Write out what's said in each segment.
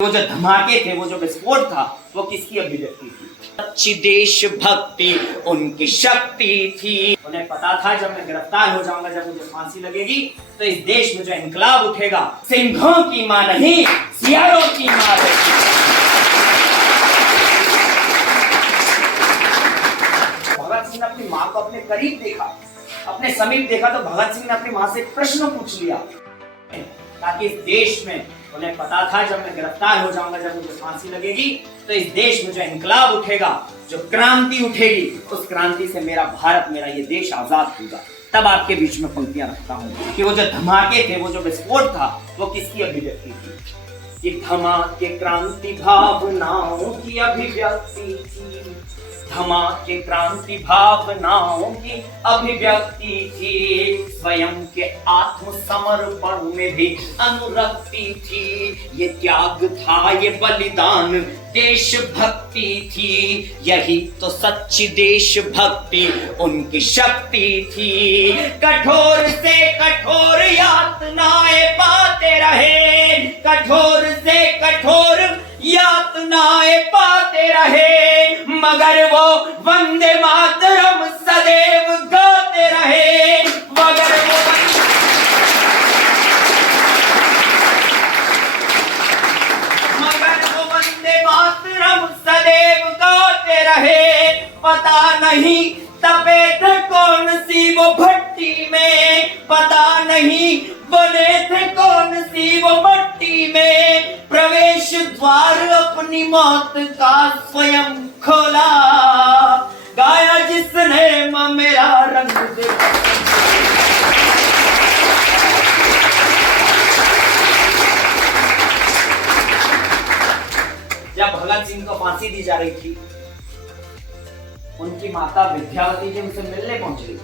वो जो धमाके थे, वो जो विस्फोट था, वो किसकी अभिव्यक्ति थी? सच्ची देशभक्ति उनकी शक्ति थी। उन्हें पता था जब मैं गिरफ्तार हो जाऊंगा, जब मुझे फांसी लगेगी, तो इस देश में जो इनकलाब उठेगा, सिंहों की मां नहीं, सियारों की मां रहेगी। भगत सिंह ने अपनी मां को अपने करीब देखा, अपने समीप देखा, तो भगत सिंह ने अपनी मां से प्रश्न पूछ लिया, ताकि इस देश में, उन्हें पता था जब मैं गिरफ्तार हो जाऊंगा, जब मुझे फांसी लगेगी, तो इस देश में जो इनकलाब उठेगा, जो क्रांति उठेगी, उस क्रांति से मेरा भारत, मेरा ये देश आजाद होगा। तब आपके बीच में पंक्तियां रखता हूं कि वो जो धमाके थे, वो जो विस्फोट था, वो किसकी अभिव्यक्ति थी? कि धमाके क्रांति भावनाओं की अभिव्यक्ति थी। धमाके क्रांति भावनाओं की अभिव्यक्ति थी। स्वयं के आत्मसमर्पण में भी अनुरक्ति थी। ये त्याग था, ये बलिदान देशभक्ति थी। यही तो सच्ची देशभक्ति उनकी शक्ति थी। कठोर से कठोर यातनाएं पाते रहे, कठोर से कठोर यातनाएं पाते रहे, मगर वो वंदे मातरम सदैव गाते रहे। मगर वो वंदे मातरम सदैव गाते रहे। पता नहीं तपे थे कौन सी वो भट्टी में, पता नहीं बने थे कौन सी वो मट्टी में। प्रवेश द्वार अपनी मौत का स्वयं खोला, गाया जिसने मां मेरा रंग देखा। जब भगत सिंह को फांसी दी जा रही थी, उनकी माता विद्यावती जी उनसे मिलने पहुंची।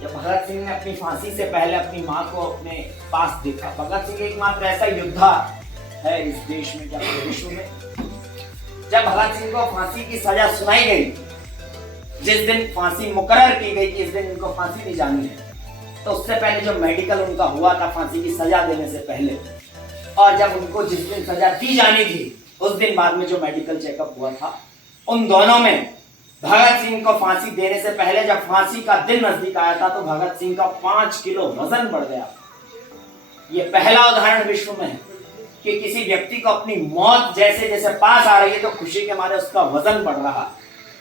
जब भगत सिंह ने अपनी फांसी से पहले अपनी मां को अपने पास देखा, भगत सिंह एकमात्र ऐसा योद्धा है इस देश में, क्या विश्व में। जब भगत सिंह को फांसी की सजा सुनाई गई, जिस दिन फांसी मुकर्रर की गई कि इस दिन इनको फांसी दी जानी है, तो उससे पहले जो मेडिकल उनका हुआ था फांसी की सजा देने से पहले, और जब उनको जिस दिन सजा दी जानी थी, उस दिन बाद में जो मेडिकल चेकअप हुआ था, उन दोनों में भगत सिंह को फांसी देने से पहले जब फांसी का दिन नजदीक आया था, तो भगत सिंह का 5 किलो वजन बढ़ गया। ये पहला उदाहरण विश्व में है कि किसी व्यक्ति को अपनी मौत जैसे जैसे पास आ रही है, तो खुशी के मारे उसका वजन बढ़ रहा।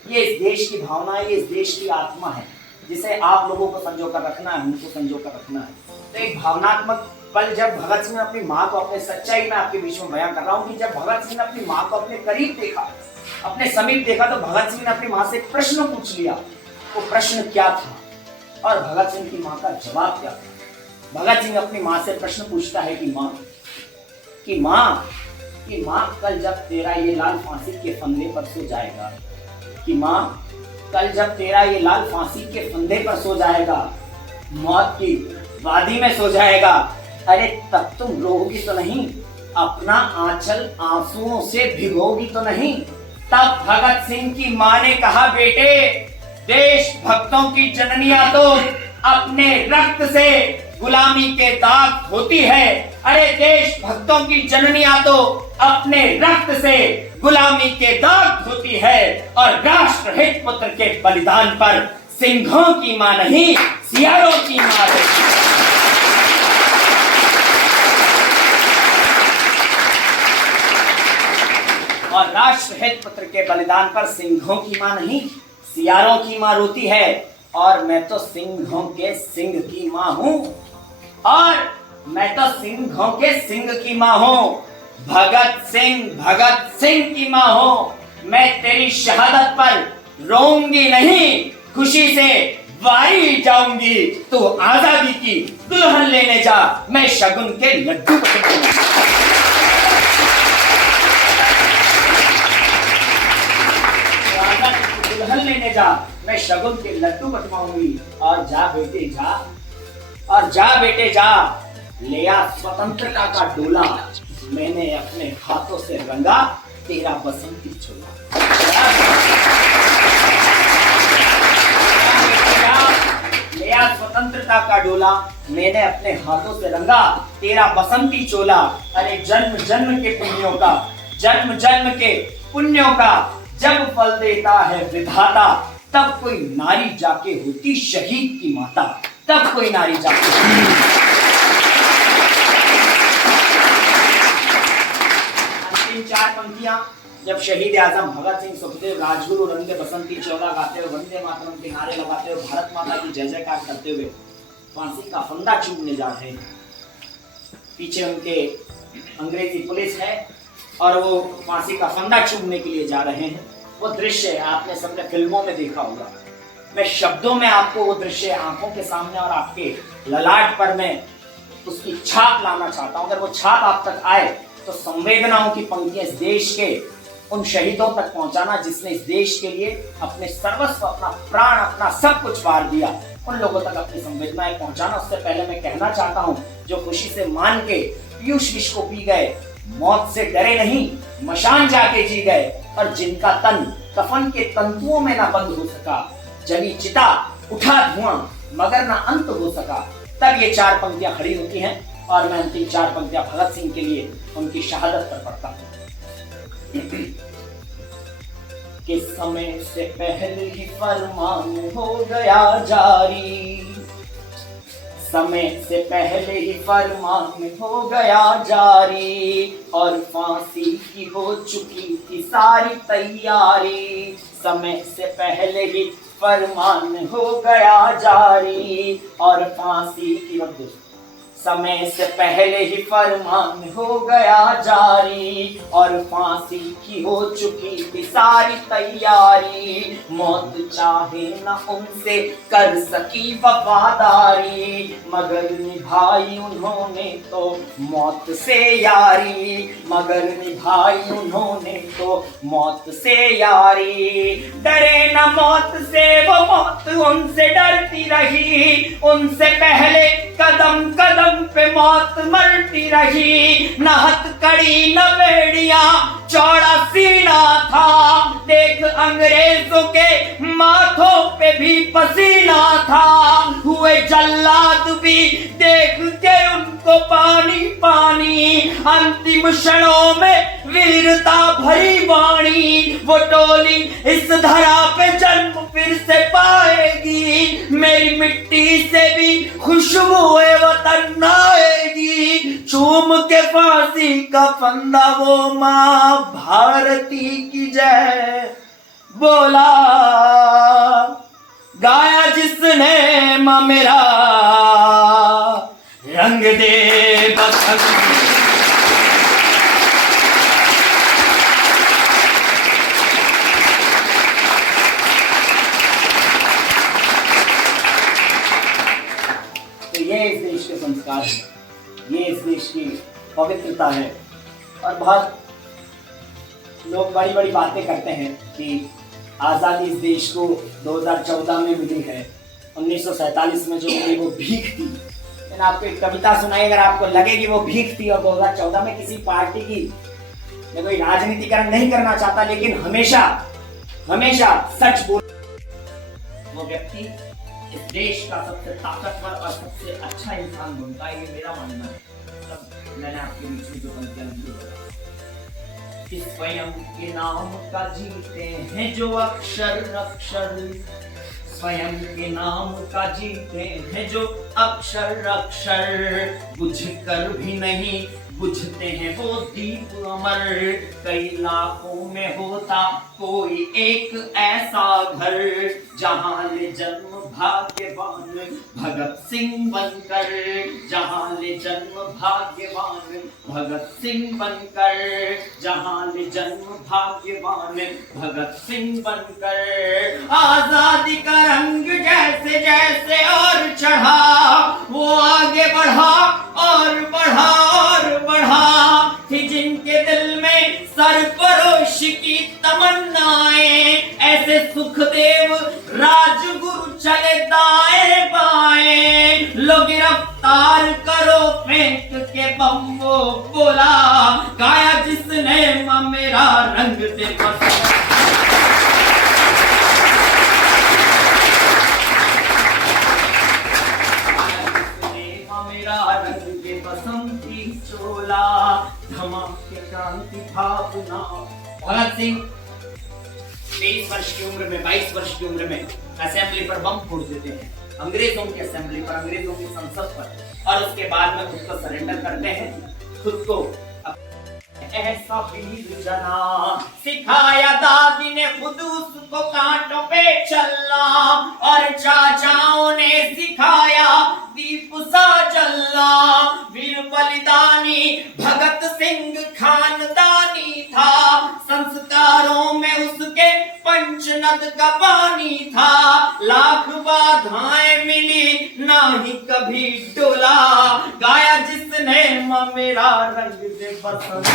ये इस देश की भावना है, ये इस देश की आत्मा है, जिसे आप लोगों को संजो कर रखना है, हमको संजो कर रखना है। तो एक भावनात्मक पल जब भगत सिंह ने अपनी मां को, अपने सच्चाई में आपके बीच में बयान कर रहा हूं कि जब भगत सिंह ने अपनी मां को अपने करीब देखा, अपने समीप देखा, तो भगत सिंह ने अपनी मां से प्रश्न पूछ लिया। वो प्रश्न क्या था और भगत सिंह की मां का जवाब क्या था? भगत सिंह अपनी मां से प्रश्न पूछता है कि मां कल जब तेरा ये लाल फांसी के फंदे पर सो जाएगा, कि मां कल जब तेरा ये लाल फांसी के फंदे पर सो जाएगा, मौत की वादी में सो जाएगा, अरे तब तुम रोगी तो नहीं, अपना आंचल आंसुओं से भिगोगी तो नहीं? तब भगत सिंह की मां ने कहा, बेटे, देश भक्तों की जननियां तो अपने रक्त से गुलामी के दाग धोती है। अरे देश भक्तों की जननियां तो अपने रक्त से गुलामी के दाग धोती है, और राष्ट्र हित पुत्र के बलिदान पर सिंहों की मां नहीं, सियारों की मां है। और राष्ट्र हित पुत्र के बलिदान पर सिंहों की मां नहीं, सियारों की मां रोती है। और मैं तो सिंहों के सिंह की मां हूं, और मैं तो सिंहों के सिंह की मां हूं। भगत सिंह की मां हूं। मैं तेरी शहादत पर रोऊंगी नहीं, खुशी से वारी जाऊंगी। तू आजादी की दुल्हन लेने जा, मैं शगुन के लड्डू दुल्हन लेने जा, मैं शगुन के लड्डू बटवाऊंगी। और जा बेटे जा, और जा बेटे जा, ले आ स्वतंत्रता का डोला, मैंने अपने हाथों से रंगा तेरा बसंती चोला। ले आ तेरा स्वतंत्रता का डोला मैंने अपने हाथों से रंगा, तेरा बसंती चोला। अरे जन्म जन्म के पुण्यों का, जन्म जन्म के पुण्यों का जब फल देता है विधाता, तब कोई नारी जाके होती शहीद की माता, तब कोई नारी जाके। अंतिम चार पंक्तियां जब शहीद आजम भगत सिंह, सुखदेव, राजगुरु, रंगे बसंती चौला गाते हुए, वंदे मातरम के नारे लगाते हुए, भारत माता की जय जयकार करते हुए फांसी का फंदा चूमने जा रहे हैं। पीछे उनके अंग्रेजी पुलिस है और वो फांसी का फंदा चूमने के लिए जा रहे हैं। वो दृश्य आपने सबने फिल्मों में देखा होगा। मैं शब्दों में आपको वो दृश्य आंखों के सामने और आपके ललाट पर मैं उसकी छाप लाना चाहता हूं। अगर वो छाप आप तक आए तो संवेदनाओं की पंक्तियां इस देश के उन शहीदों तक पहुंचाना जिसने इस देश के लिए अपने सर्वस्व, अपना प्राण, अपना सब कुछ वार दिया, उन लोगों तक अपनी संवेदनाएं पहुंचाना। उससे पहले मैं कहना चाहता हूं, जो खुशी से मान के पीयूष विष को पी गए, मौत से डरे नहीं, मशान जाके जी गए, और जिनका तन कफन के तंतुओं में ना बंद हो सका, जली चिता, उठा धुआं, मगर ना अंत हो सका, तब ये चार पंक्तियां खड़ी होती हैं। और मैं अंतिम चार पंक्तियां भगत सिंह के लिए उनकी शहादत पर पढ़ता हूं कि समय से पहले ही फरमान हो गया जारी, समय से पहले ही फरमान हो गया जारी, और फांसी की हो चुकी थी सारी तैयारी, समय से पहले ही फरमान हो गया जारी, और फांसी की हो, समय से पहले ही फरमान हो गया जारी, और फांसी की हो चुकी थी सारी तैयारी, मौत चाहे न उनसे कर सकी वफादारी, मगर निभाई उन्होंने तो मौत से यारी, मगर निभाई उन्होंने तो मौत से यारी। डरे न मौत से वो मौत उनसे डरती रही, उनसे पहले कदम कदम पे मौत मरती रही, न हथकड़ी न बेड़ियां चौड़ा सीना था, देख अंग्रेजों के माथों पे भी पसीना था, हुए जल्लाद भी देख के उनको पानी पानी, अंतिम क्षणों में वीरता भरी वाणी, वो टोली इस धरा पे जन्म फिर से पाएगी, मेरी मिट्टी से भी खुशबू वतन आएगी, चूम के फांसी का फंदा वो माँ भारती की जय बोला, गाया जिसने माँ मेरा रंग दे बसंत। ये इस देश के संस्कार है, ये इस देश की पवित्रता है। और बहुत लोग बड़ी बड़ी बातें करते हैं कि आज़ादी इस देश को 2014 में मिली है, 1947 में जो मिली वो भीख थी। मैंने आपको एक कविता सुनाई, अगर आपको लगे कि वो भीख थी और 2014 में किसी पार्टी की, मैं कोई राजनीतिकरण नहीं करना चाहता, लेकिन हमेशा हमेशा सच बोल वो व्यक्ति इस देश का सबसे ताकतवर और सबसे अच्छा इंसान बनता है, ये मेरा मानना है। तब मैंने आपके बीच में जो पंक्तियां कि स्वयं के नाम का जीते हैं जो अक्षर अक्षर, स्वयं के नाम का जीते हैं जो अक्षर अक्षर, बुझ कर भी नहीं बुझते हैं वो दीप अमर, कई लाखों में होता कोई एक ऐसा घर, जहां ले जन्म भाग्यवान भगत सिंह बनकर, जहां ले जन्म भाग्यवान भगत सिंह बनकर, जहां ले जन्म भाग्यवान भगत सिंह बनकर। आजादी का रंग जैसे जैसे और चढ़ा, वो आगे बढ़ा और बढ़ा और बढ़ा, थी जिनके दिल में सरफरोश की तमन्नाएं, ऐसे सुखदेव राजगुरु चले दाएं बाएं, लो गिरफ्तार करो फेंक के बम, वो बोला गाया जिसने माँ मेरा रंग दे बसंत। क्रांति भावना। भगत सिंह 23 वर्ष की उम्र में, 22 वर्ष की उम्र में असेंबली पर बम फोड़ देते हैं, अंग्रेजों की असेंबली पर, अंग्रेजों की संसद पर, और उसके बाद में खुद को सरेंडर करते हैं, खुद को। ऐसा वीर जना सिखाया दादी ने खुद उसको कांटों पे चलना, और चाचाओं ने सिखाया दीप सा जलना। वीर बलिदानी भगत सिंह खानदानी था, संस्कारों में उसके पंचनद का पानी था। लाख बाधाएं मिली ना ही कभी डोला, गाया जिसने मेरा रंग दे बसंत।